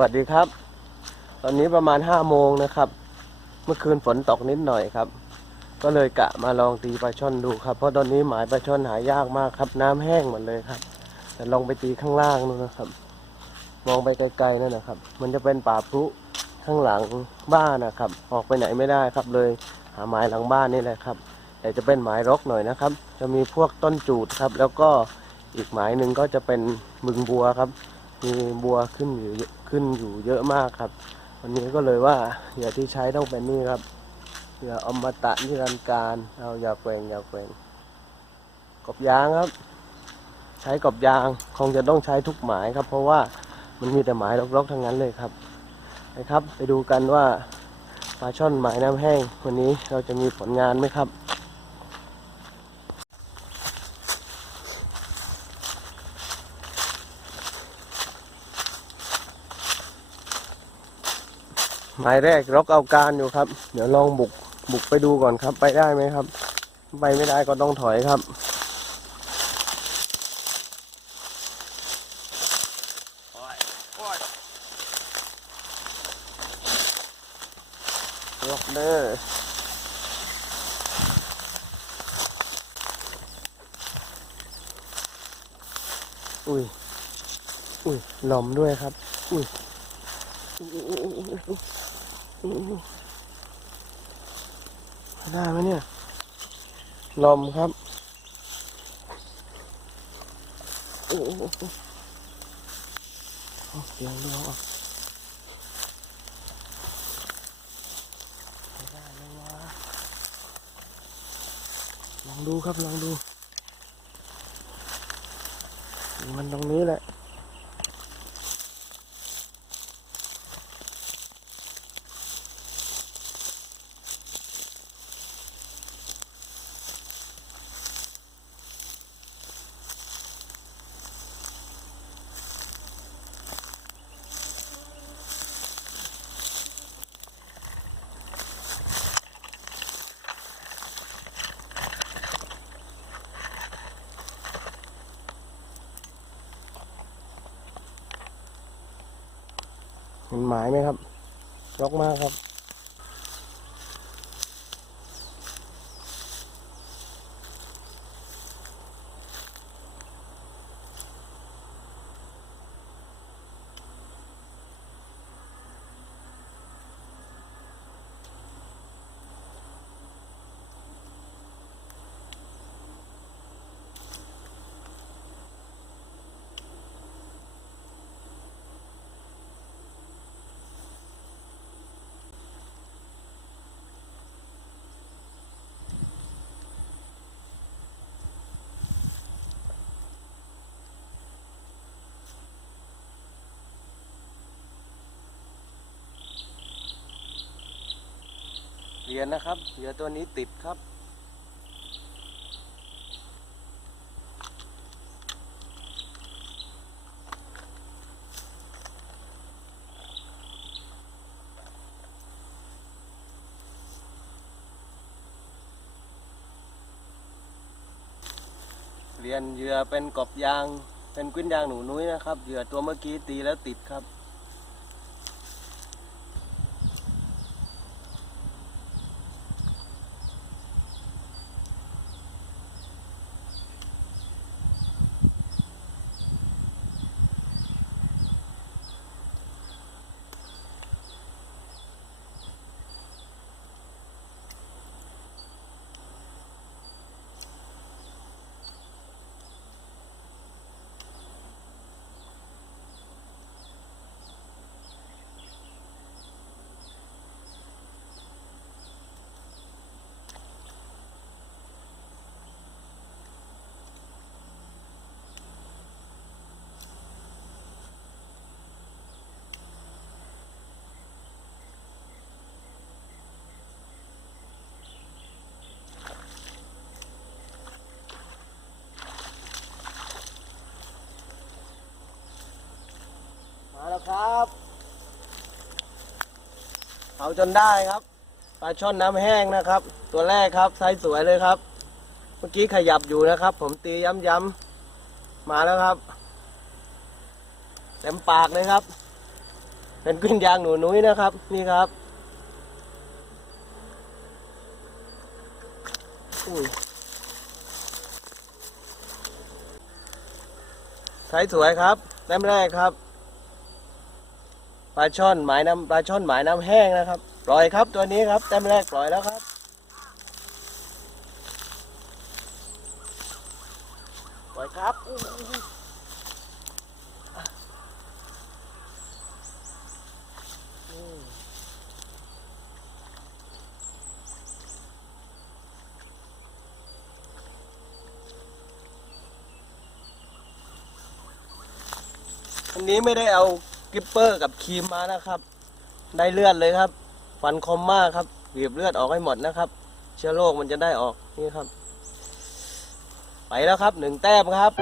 วัสดีครับ ตอนนี้ประมาณห้าโมงนะครับ เมื่อคืนฝนตกนิดหน่อยครับ ก็เลยกะมาลองตีปลาช่อนดูครับ เพราะตอนนี้หมายปลาช่อนหายากมากครับ น้ำแห้งหมดเลยครับ แต่ลองไปตีข้างล่างนู่นนะครับ มองไปไกลๆนั่นนะครับ มันจะเป็นป่าพรุข้างหลังบ้านนะครับ ออกไปไหนไม่ได้ครับเลยหาหมายหลังบ้านนี่แหละครับ แต่จะเป็นหมายรกหน่อยนะครับ จะมีพวกต้นจูดครับ แล้วก็อีกหมายหนึ่งก็จะเป็นบึงบัวครับ มีบัวขึ้นอยู่เยอะขึ้นอยู่เยอะมากครับ วันนี้ก็เลยว่าเหยื่อที่ใช้ต้องเป็นนี่ครับเหยื่ออมตะนิรันดร์การเอาอย่าแกว่งอย่าแกว่งกบยางครับ ใช้กบยางคงจะต้องใช้ทุกหมายครับ เพราะว่ามันมีแต่หมายรกๆทั้งนั้นเลยครับนะครับ ไปดูกันว่าปลาช่อนหมายน้ำแห้ง วันนี้เราจะมีผลงานไหมครับ หมายแรกรกเอาการอยู่ครับ เดี๋ยวลองบุกบุกไปดูก่อนครับ ไปได้ไหมครับ ไปไม่ได้ก็ต้องถอยครับล็อกเด้ออุ้ย อุ้ยหลอมด้วยครับ อุ้ยอุ้ยอุ้ยอุ้ย ได้ไหมเนี่ยลมครับอุ้ยอุ้ยอุ้ยอุ้ยเสียงด้วอะได้ไหมวะลองดูครับลองดู มันตรงนี้แหละ เห็นหมายไหมครับล็อกมากครับ เรียนนะครับเหยื่อตัวนี้ติดครับ เรียนเหยื่อเป็นกบยาง เป็นกุ้นยางหนูนุ้ยนะครับเหยื่อตัวเมื่อกี้ตีแล้วติดครับ แล้วครับ เอาจนได้ครับ ปลาช่อนน้ำแห้งนะครับ ตัวแรกครับไซส์สวยเลยครับ เมื่อกี้ขยับอยู่นะครับ ผมตีย้ำๆมาแล้วครับ เต็มปากเลยครับ เป็นกวินยางหนูนุ้ยนะครับ นี่ครับอุ้ยใช้สวยครับแต้มแรกครับ ปลาช่อนหมายน้ำปลาช่อนหมายน้ำแห้งนะครับ ปล่อยครับตัวนี้ครับแต้มแรกปล่อยแล้วครับปล่อยครับอันนี้ไม่ได้เอา กิปเปอร์กับครีมมานะครับ ได้เลือดเลยครับ ฟันคมมากครับบีบเลือดออกให้หมดนะครับ เชื้อโรคมันจะได้ออกนี่ครับ ไปแล้วครับหนึ่งแต้มครับ